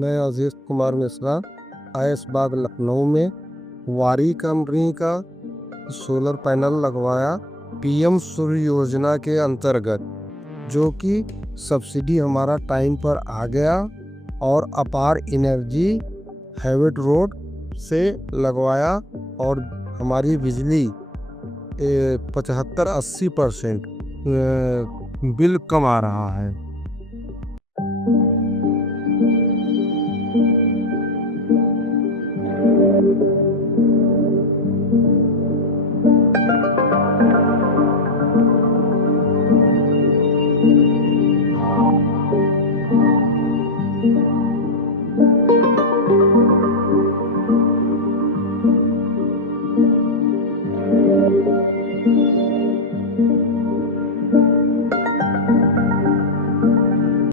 मैं अजीज कुमार मिश्रा ऐशबाग लखनऊ में वारी कंपनी का सोलर पैनल लगवाया पीएम सूर्य योजना के अंतर्गत, जो कि सब्सिडी हमारा टाइम पर आ गया और अपार एनर्जी हैवेट रोड से लगवाया और हमारी बिजली 75-80% बिल कम आ रहा है।